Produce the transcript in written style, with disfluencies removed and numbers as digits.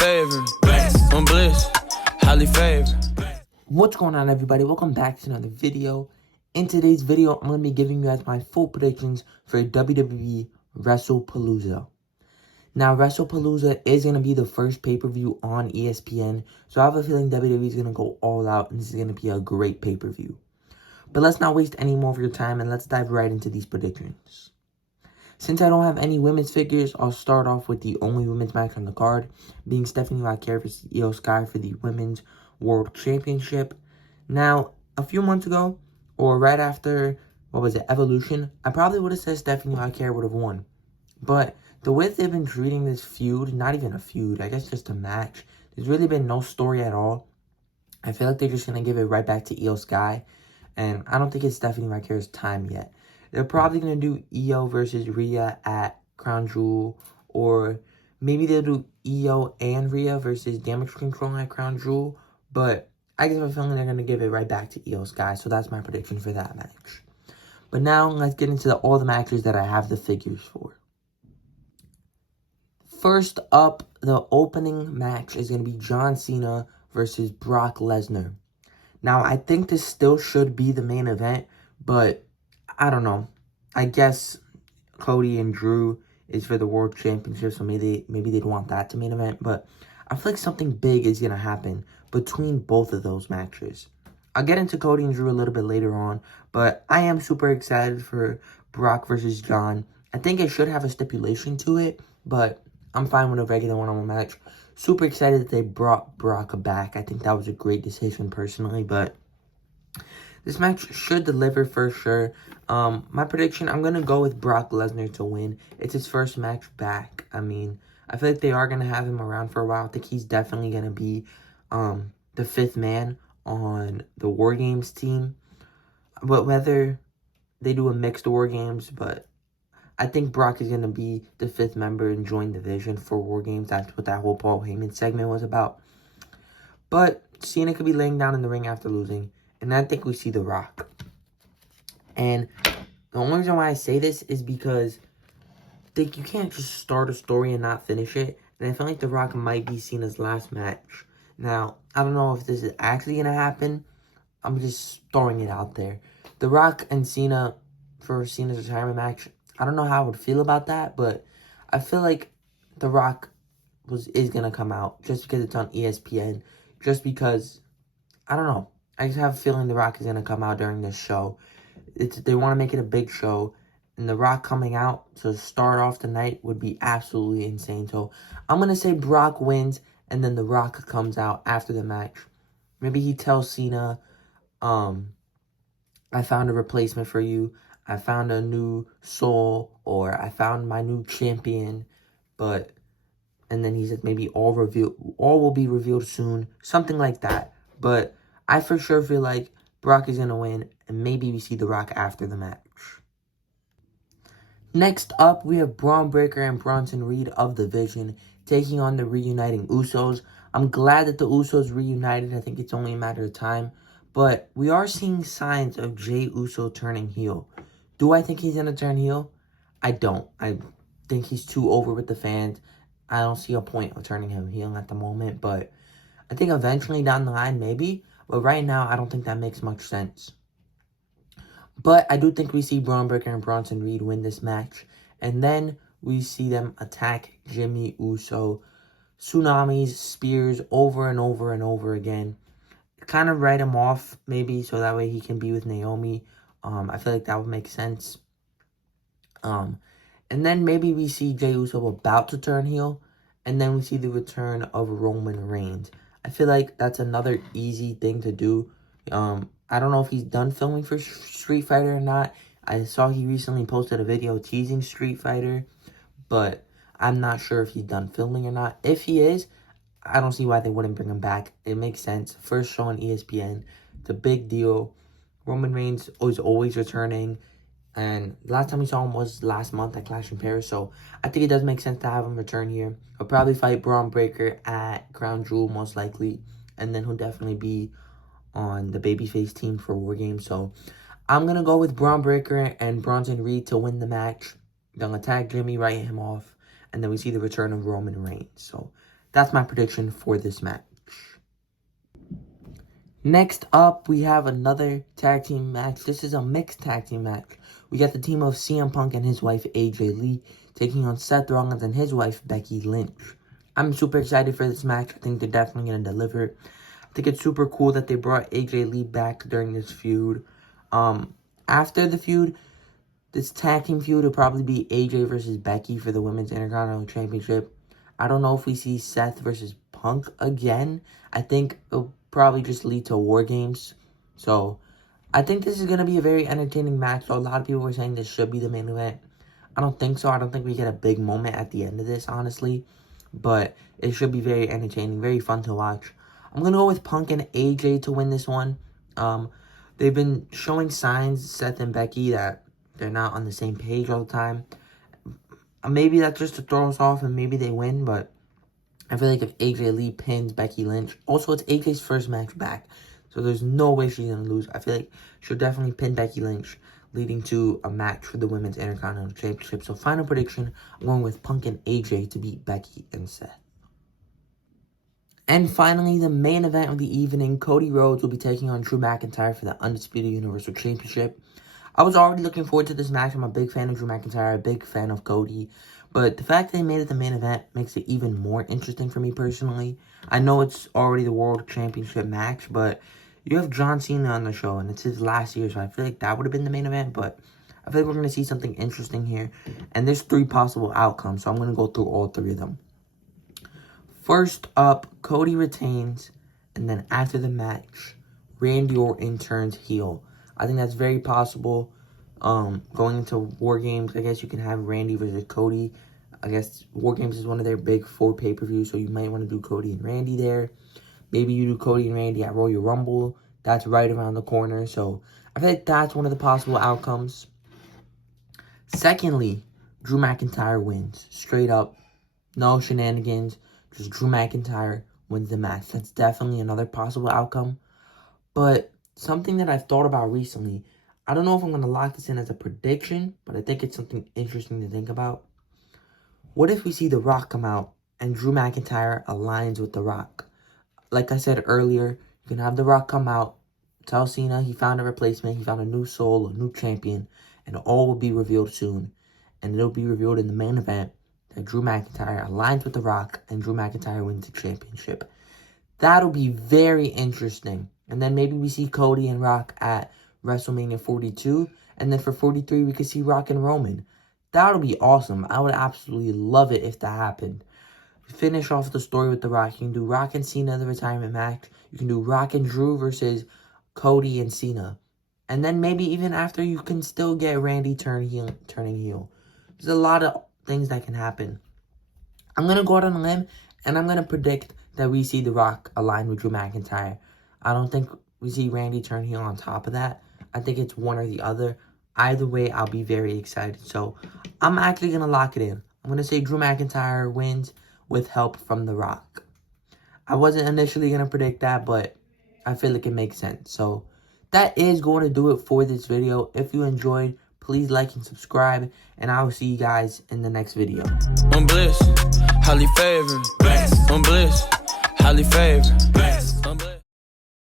favorite. I'm bliss, highly favored. What's going on, everybody? Welcome back to another video. In today's video, I'm going to be giving you guys my full predictions for WWE Wrestlepalooza. Now, Wrestlepalooza is going to be the first pay-per-view on ESPN, so I have a feeling WWE is going to go all out, and this is going to be a great pay-per-view. But let's not waste any more of your time, and let's dive right into these predictions. Since I don't have any women's figures, I'll start off with the only women's match on the card, being Stephanie McMahon versus Io Sky for the Women's World Championship. Now, a few months ago, or right after, Evolution, I probably would have said Stephanie McMahon would have won. But the way they've been treating this feud, not even a feud, I guess just a match, there's really been no story at all. I feel like they're just going to give it right back to Io Sky, and I don't think it's Stephanie McMahon's time yet. They're probably going to do Io versus Rhea at Crown Jewel, or maybe they'll do Io and Rhea versus Damage Control at Crown Jewel, but I guess I have a feeling they're going to give it right back to Io Sky, so that's my prediction for that match. But now, let's get into all the matches that I have the figures for. First up, the opening match is going to be John Cena versus Brock Lesnar. Now, I think this still should be the main event, but I don't know. I guess Cody and Drew is for the World Championship, so maybe they'd want that to main event. But I feel like something big is going to happen between both of those matches. I'll get into Cody and Drew a little bit later on, but I am super excited for Brock versus John. I think it should have a stipulation to it, but I'm fine with a regular one-on-one match. Super excited that they brought Brock back. I think that was a great decision personally, but this match should deliver for sure. My prediction, I'm going to go with Brock Lesnar to win. It's his first match back. I mean, I feel like they are going to have him around for a while. I think he's definitely going to be the fifth man on the War Games team. But whether they do a mixed War Games, but I think Brock is going to be the fifth member and join the Division for War Games. That's what that whole Paul Heyman segment was about. But Cena could be laying down in the ring after losing. And I think we see The Rock. And the only reason why I say this is because you can't just start a story and not finish it. And I feel like The Rock might be Cena's last match. Now, I don't know if this is actually going to happen. I'm just throwing it out there. The Rock and Cena for Cena's retirement match, I don't know how I would feel about that. But I feel like The Rock is going to come out just because it's on ESPN. Just because, I don't know. I just have a feeling The Rock is going to come out during this show. They want to make it a big show. And The Rock coming out to start off the night would be absolutely insane. So I'm going to say Brock wins. And then The Rock comes out after the match. Maybe he tells Cena, I found a replacement for you. I found a new soul. Or I found my new champion. And then he said maybe all will be revealed soon. Something like that. But I for sure feel like Brock is going to win, and maybe we see The Rock after the match. Next up, we have Braun Breaker and Bronson Reed of the Vision taking on the reuniting Usos. I'm glad that the Usos reunited. I think it's only a matter of time. But we are seeing signs of Jey Uso turning heel. Do I think he's going to turn heel? I don't. I think he's too over with the fans. I don't see a point of turning him heel at the moment, but I think eventually down the line, maybe. But right now, I don't think that makes much sense. But I do think we see Braun Breaker and Bronson Reed win this match. And then we see them attack Jimmy Uso. Tsunamis, spears, over and over and over again. Kind of write him off, maybe, so that way he can be with Naomi. I feel like that would make sense. And then maybe we see Jey Uso about to turn heel. And then we see the return of Roman Reigns. I feel like that's another easy thing to do. I don't know if he's done filming for Street Fighter or not. I saw he recently posted a video teasing Street Fighter. But I'm not sure if he's done filming or not. If he is, I don't see why they wouldn't bring him back. It makes sense. First show on ESPN. It's a big deal. Roman Reigns is always returning. And the last time we saw him was last month at Clash in Paris. So I think it does make sense to have him return here. He'll probably fight Braun Breaker at Crown Jewel most likely. And then he'll definitely be on the babyface team for War Games. So I'm going to go with Braun Breaker and Bronson Reed to win the match. They'll attack Jimmy, write him off. And then we see the return of Roman Reigns. So That's my prediction for this match. Next up, we have another tag team match. This is a mixed tag team match. We got the team of CM Punk and his wife, AJ Lee, taking on Seth Rollins and his wife, Becky Lynch. I'm super excited for this match. I think they're definitely going to deliver. I think it's super cool that they brought AJ Lee back during this feud. After the feud, this tag team feud will probably be AJ versus Becky for the Women's Intercontinental Championship. I don't know if we see Seth versus Punk again. I think it'll probably just lead to War Games. So, I think this is going to be a very entertaining match. So, a lot of people were saying this should be the main event. I don't think so. I don't think we get a big moment at the end of this, honestly. But it should be very entertaining, very fun to watch. I'm going to go with Punk and AJ to win this one. They've been showing signs, Seth and Becky, that they're not on the same page all the time. Maybe that's just to throw us off and maybe they win, but I feel like if AJ Lee pins Becky Lynch, also it's AJ's first match back, so there's no way she's going to lose. I feel like she'll definitely pin Becky Lynch, leading to a match for the Women's Intercontinental Championship. So final prediction, I'm going with Punk and AJ to beat Becky and Seth. And finally, the main event of the evening, Cody Rhodes will be taking on Drew McIntyre for the Undisputed Universal Championship. I was already looking forward to this match. I'm a big fan of Drew McIntyre, a big fan of Cody. But the fact they made it the main event makes it even more interesting for me personally. I know it's already the World Championship match, but you have John Cena on the show, and it's his last year, so I feel like that would have been the main event. But I feel like we're going to see something interesting here. And there's 3 possible outcomes, so I'm going to go through all 3 of them. First up, Cody retains, and then after the match, Randy Orton turns heel. I think that's very possible. Going into War Games, I guess you can have Randy versus Cody. I guess War Games is one of their big 4 pay-per-views, so you might want to do Cody and Randy there. Maybe you do Cody and Randy at Royal Rumble. That's right around the corner, so I feel like that's one of the possible outcomes. Secondly, Drew McIntyre wins. Straight up, no shenanigans. Just Drew McIntyre wins the match. That's definitely another possible outcome. But something that I've thought about recently, I don't know if I'm going to lock this in as a prediction, but I think it's something interesting to think about. What if we see The Rock come out and Drew McIntyre aligns with The Rock? Like I said earlier, you can have The Rock come out, tell Cena he found a replacement, he found a new soul, a new champion, and all will be revealed soon. And it'll be revealed in the main event that Drew McIntyre aligns with The Rock and Drew McIntyre wins the championship. That'll be very interesting. And then maybe we see Cody and Rock at WrestleMania 42. And then for 43, we could see Rock and Roman. That'll be awesome. I would absolutely love it if that happened. Finish off the story with The Rock. You can do Rock and Cena, the retirement match. You can do Rock and Drew versus Cody and Cena. And then maybe even after, you can still get Randy turning heel. There's a lot of things that can happen. I'm going to go out on a limb, and I'm going to predict that we see The Rock align with Drew McIntyre. I don't think we see Randy turn heel on top of that. I think it's one or the other. Either way, I'll be very excited. So, I'm actually going to lock it in. I'm going to say Drew McIntyre wins with help from The Rock. I wasn't initially going to predict that, but I feel like it makes sense. So, that is going to do it for this video. If you enjoyed, please like and subscribe, and I will see you guys in the next video. On bliss, highly favored. On bliss, highly favored.